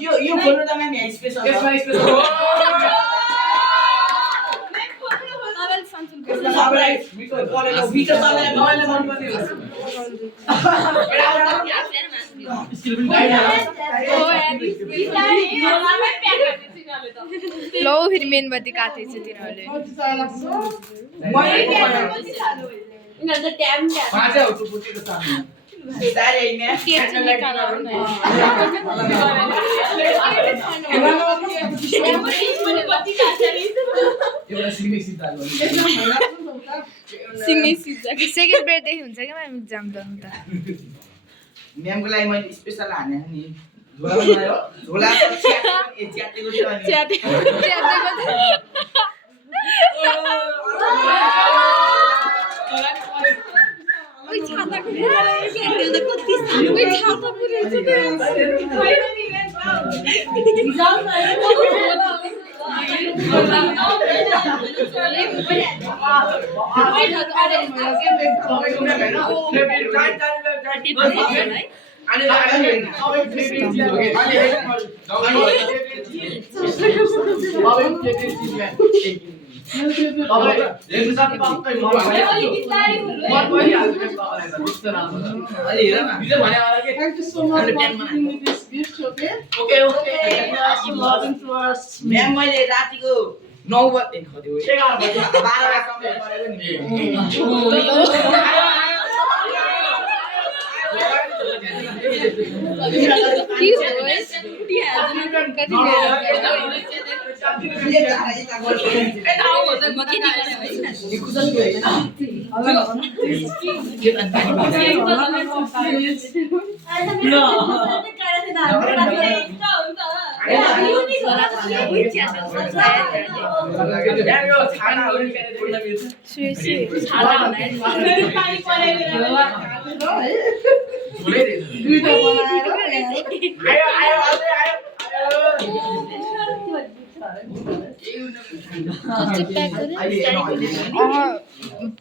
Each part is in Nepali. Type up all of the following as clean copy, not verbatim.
यो खोल्नु त म्याम यहाँ स्पेशल यसमा स्पेशल हो सबैलाई मिठो परेको मिठो सबैलाई मलाई मन पर्ने हो स्किल पनि लो फेरि मेनबत्ती काटेछ तिनीहरूले माछा हो टुपुटीको सामने सारे हैन सेकेन्ड ब्रेडदेखि हुन्छ क्या म्याम इक्जाम त अन्त म्यामको लागि मैले स्पेशल हाने नि झोला बनायो झोला च्यातेको थियो अनि च्यातेको ओइ छाता क्यान्डल त कति सानो ओइ छाता पुरेछ त मैले रातिको 9 बजे खदियो 11 बजे 12 बजे गरेको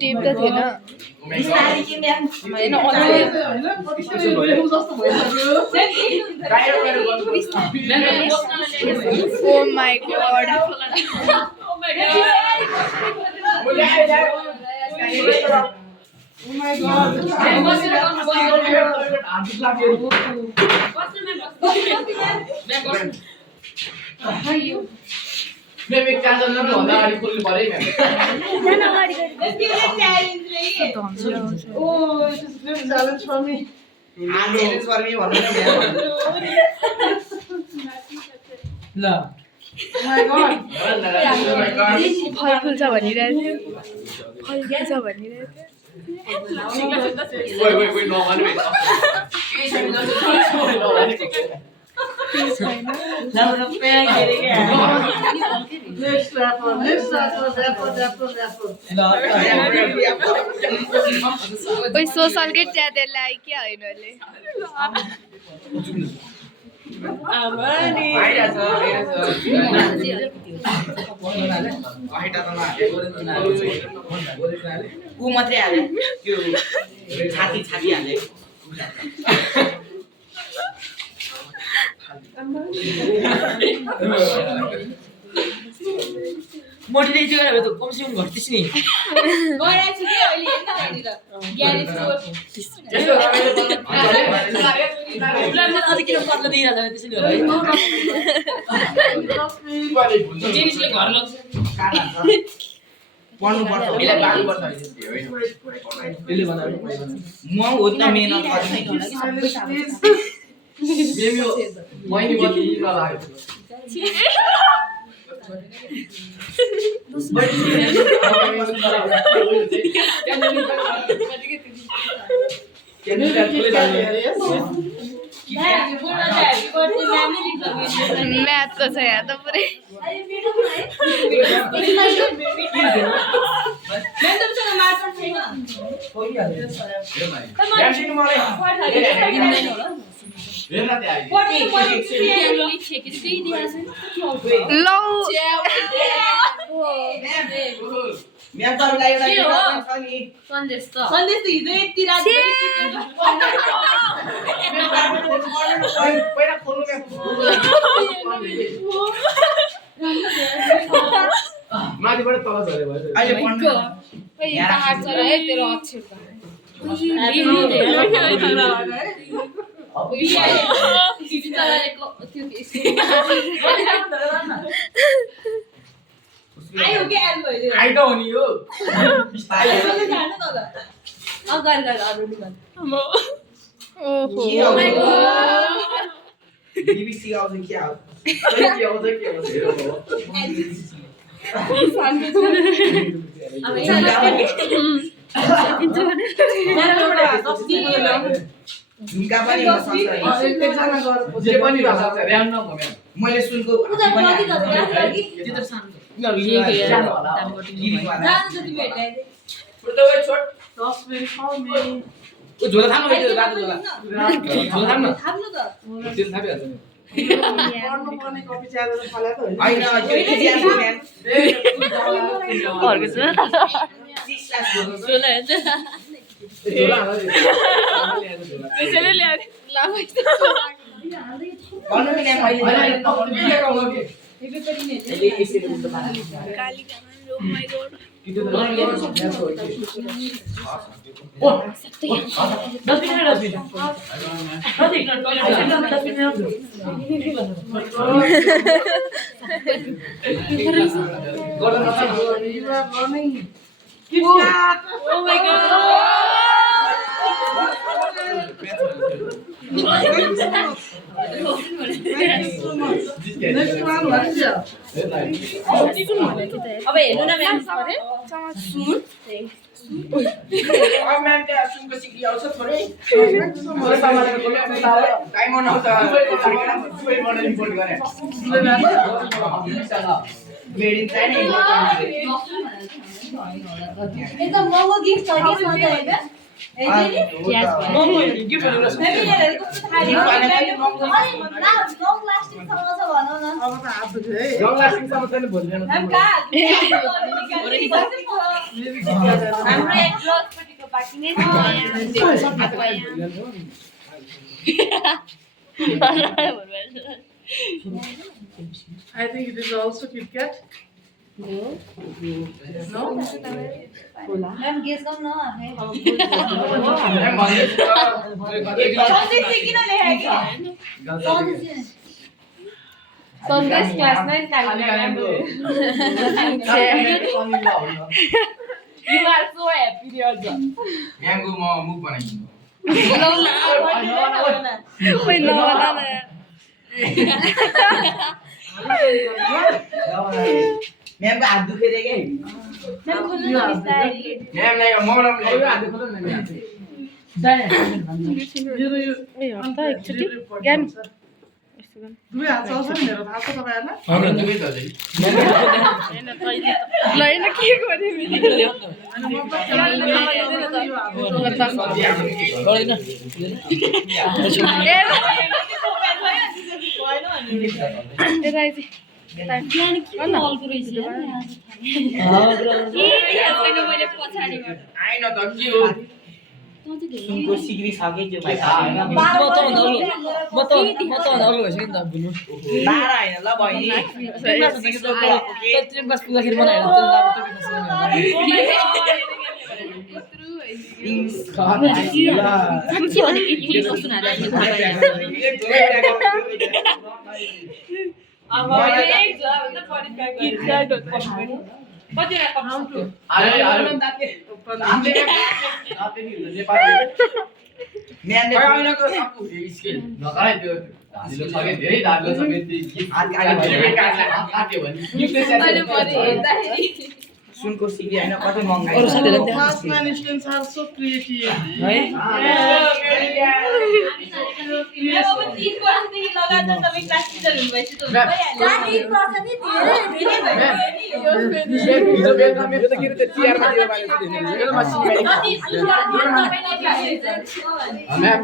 टेप त थिएन ओ माय गॉड मैं एक चार्जर ना होला अगाडि खोल्नु पर्यो है जान अगाडि Oh, it is good challenge for me. Challenge गर्ने भन्नु न ल My God. फल फुल्छ भनिरहेको थियो फल फुल्छ भनिरहेको थियो ओइ नभन्नु Next rapper, next rapper. ओइ सोसल के च्याते ल्याइ के हैन ले ऊ मात्रै हाले त्यो छाती हाले मोटिभेट गरेर त कम से कम घट्दैछ नि गराएको छु कि अहिले हेर्न यहाँनिर ग्यारेजको उसलाई अझै किन पत्ला दिइरहेको छ त्यसैले होला है जेनिसले घर लग्छ पढ्नुपर्छ यसलाई बाल्नुपर्छ यसले भन्दा म हो त मेहनत गर्ने बेबी मैनी बत्ती लगायो म्याथ त छ यहाँ त पुरै म्याम तपाईलाई एउटा छ नि सन्देश त हिजो यति रात पहिला खोल्नु माथिबाट तल झरे भयो अहिले पढ्नु आयो के एल भयो आइट हो नि यो बीबीसी आउँछ के आउँछ झुम्का पनि हुन सक्छ एकजना गएर जे पनि भाषा छ र्यान्डम हो म्याम मैले सुनको झोला थाम्नु भयो रातो झोला झोला थाम्नु त्यो थापिहाल्छ नि पढ्नुपर्ने कपी च्यालेर फलाएको होइन होइन त्यो इतिहासको म्याम भन्नु नि ma'am You are running. Keep that. Oh my god. Next one, what is it? अब हेर्नु न म्याम म्याम त्यहाँ सुनको सिक्री आउँछ थोरै टाइम आउँछ रिपोर्ट गरे मेडिन चाहिँ नि एकदम महँगो गिफ्ट छ कि सधैँ हैन लङ लास्टिङ सम्म छ भनौ न अब त हात दुख्यो है लङ लास्टिङ सम्म छैन भोलि बिहान हाम्रो एक ब्लगपट्टिको पार्टी नै I think it is also Kit Kat. No? Ma'am guess गर्नु न सन्देश class 9 You are so happy also. म्यामको म मुख बनाइदिनु म्यामको हात दुखेको क्या म्याम खोल्नु न बिस्तारै म्यामलाई मौलम हात दुख्नु न म्याम दुई हात चल्छ नि मेरो थाहा छ तपाईँहरूलाई हाम्रो दुवै त मैले पछाडिबाट आइन त के हो सुनको सिक्री छ कि त्यो भाइ म त अल्लो भइसक्यो नि त बुनु बाह्र होइन ल बहिनी ट्रेन बस पुग्दाखेरि बनाएर साँच्ची भने इडली कस्तो हुँदा थियो थाहा सुनको सिक्री होइन कति महँगाइ Craftsman students are so creative.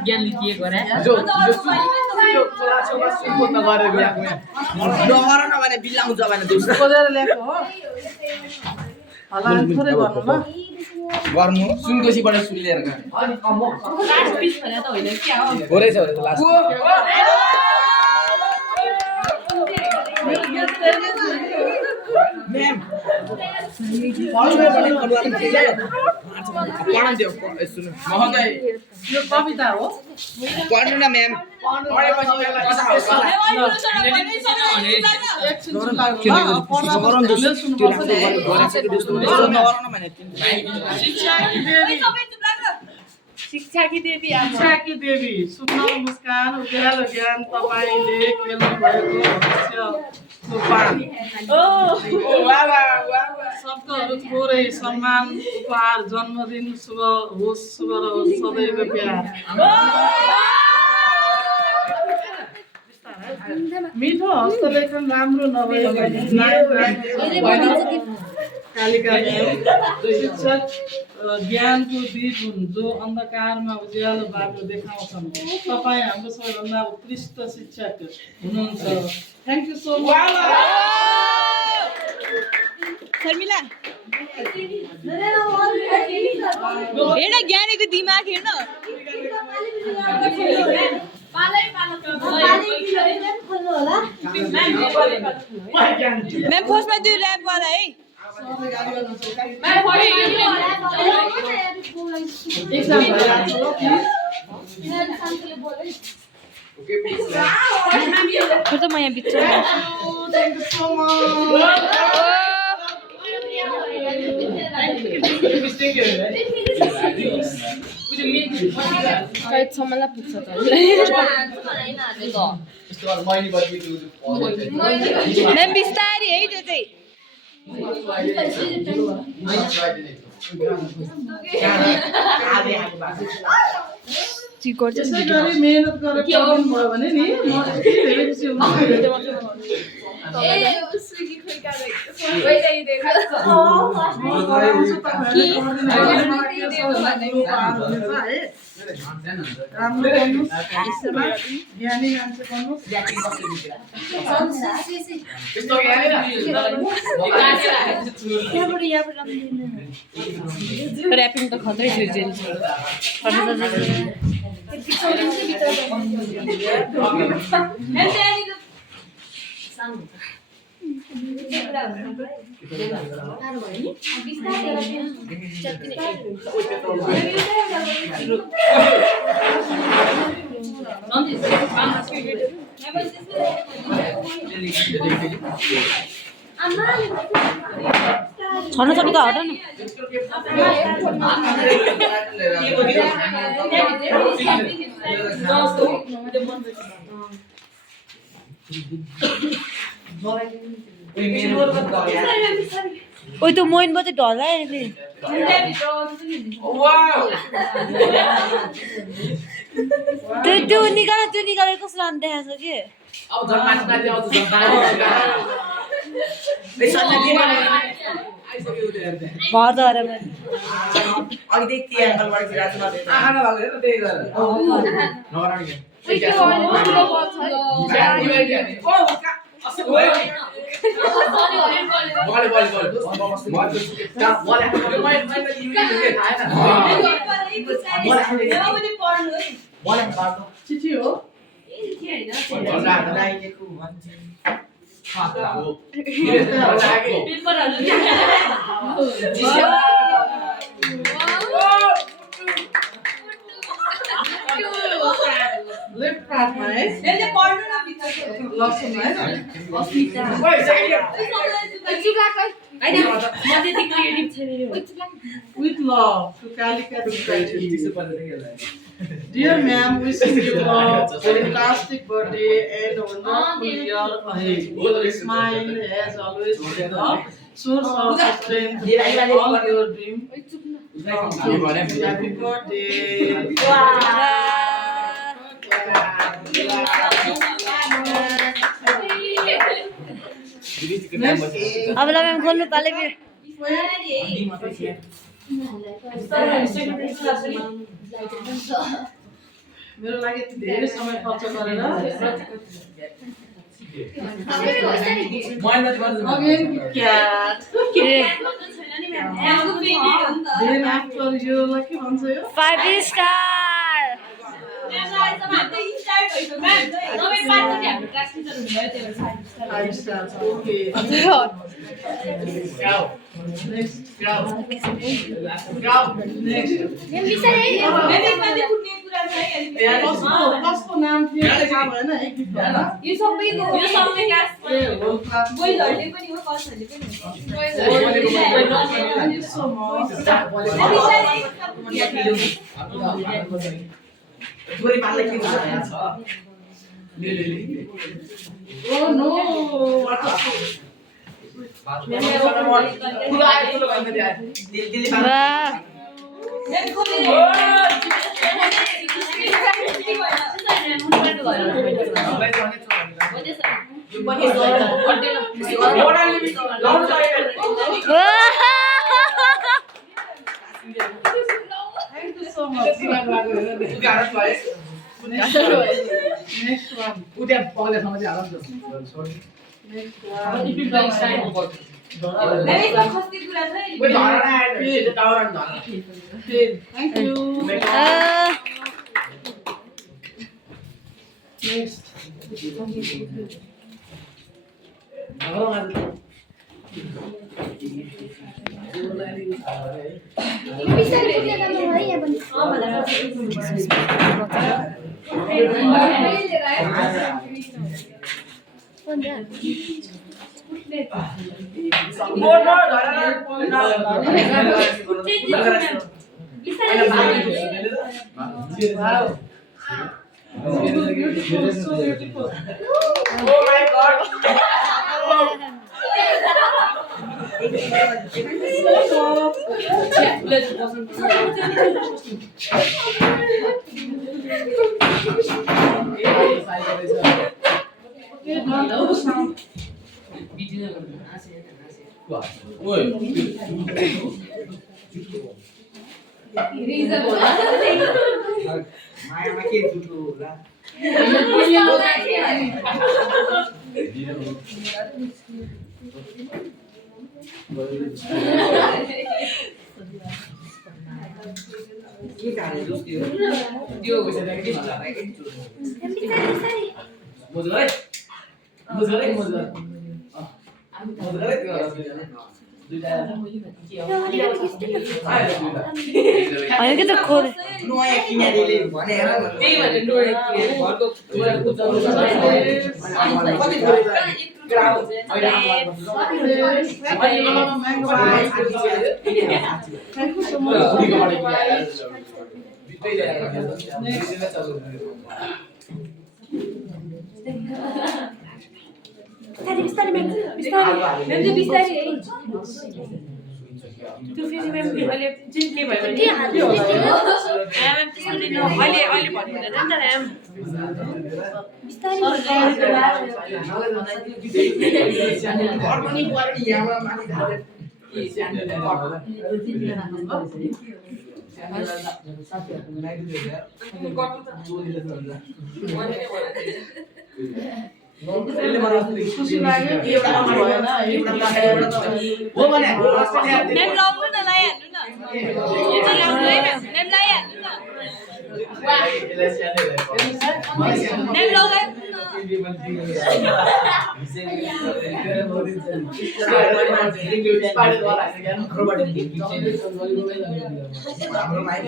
ज्ञान लिएको गरे नगर न भने बिलाउँछ भने दोस्रो खोजेर ल्याएको हो होला थोरै गर्नु ल गर्नु सुनकोसीबाट सुन लिएर गए होरै छ लास्ट म्याम पढ्न दियो सुन महोदय यो कविता हो पढ्नु न म्याम पढेपछि शिक्षा की देवी शिक्षा की देवी सुन्न मुस्कान उज्यालो ज्ञान तपाईले खेल्नु भएको भविष्यको पान शब्दहरू थोरै सम्मान उपहार जन्मदिन शुभ होस् शुभ रहोस् सदैव प्यार मिठो हस्तलेखन राम्रो नभएको कालिका शिक्षक ज्ञानको दीप हुन् जो अन्धकारमा उज्यालो बाटो देखाउँछन् तपाईँ हाम्रो सबैभन्दा उत्कृष्ट शिक्षक हुनुहुन्छ thank you so much Sharmila हेर्न ज्ञानीको दिमाग हेर्न म्याम फर्स्टमा त्यो ऱ्याप वाला है एक्जाम भइरहेको छ फिर तो मैं यहाँ बिच थ्याङ्क यू सो सम्मलाई पुग्छ त म्याम बिस्तारी है त्यो चाहिँ त्यसै गरी मेहनत गरेर पढ्नु भयो भने नि म यति धेरै खुसी ज्ञानी मान्छे बन्नुहोस् ऱ्यापिङ त खतरै थियो छन सक्नु त हट न ओइ त्यो मोइनमा चाहिँ ढल्ला फेरि त्यो निकालेर कस्तो राम्रो देखाएको छ कि मलाई बाटो चिठी हो राखेको मान्छे लेफ्ट पार्टमा है लसुन है with love to Kalika Society. Dear ma'am, wishing you a fantastic birthday and a wonderful year ahead. Your smile has always been a source of strength in all your dreams. Happy birthday. अब ल मैम खोल्नु पाले फिर मेरो लागि धेरै समय खर्च गरेर अगेन क्याट धेरै आफ्टर यो के भन्छ यो 5 star five star okay next कसको नाम थियो थाहा भएन है गिफ्टमा थ्याङ्क यू सो मच छोरी पाल्दै के भन्छ oh no Thank you so much. Next one. उद्या पगलेसम्म चाहिँ आराम छ Next one. Thank you. Next. Wow. So beautiful, so beautiful. Oh my god. मायामा के जुटो होला के गाडी जुट्यो त्यो भइसक्यो के भन्छ मोजले मोजले मोजले मोजले त्यो होइन के त खोल नयाँ किनेले भनेर त्यही भनेर नयाँ किनेर घरको कति ग्राम Thank you so much. त्यो फेरि म्याम अहिले चाहिँ के भयो भने म्याम त्यसरी न अहिले अहिले भन्नुहुँदैन नि त म्याम खुसी लाग्यो एउटा भएन हो भने म्याम लाउनु न लाइहाल्नु न यो चाहिँ लाउनु है म्याम म्याम लाइहाल्नु म्याम लगाए हाम्रो माइक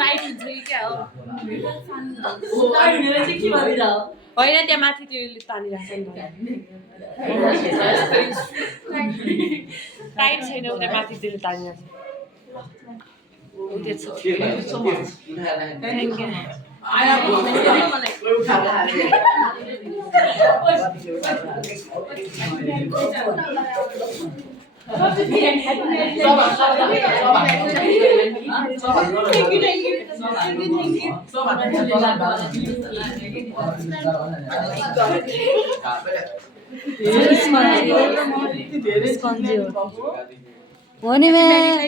नाइट हुन्छ कि क्या हो होइन त्यहाँ माथि त्यो तानिरहेको छ नि टाइट छैन उता माथि त्यसले तानिरहेको छ थ्याङ्क यू हो नि ma'am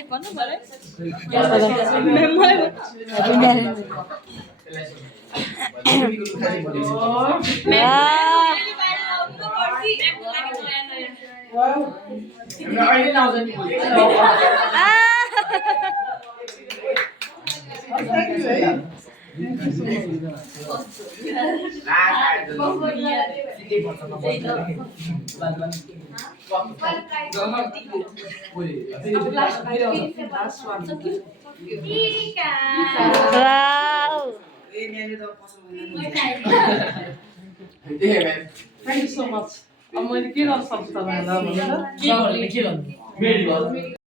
Thank you so much. I'm going to get on some stuff.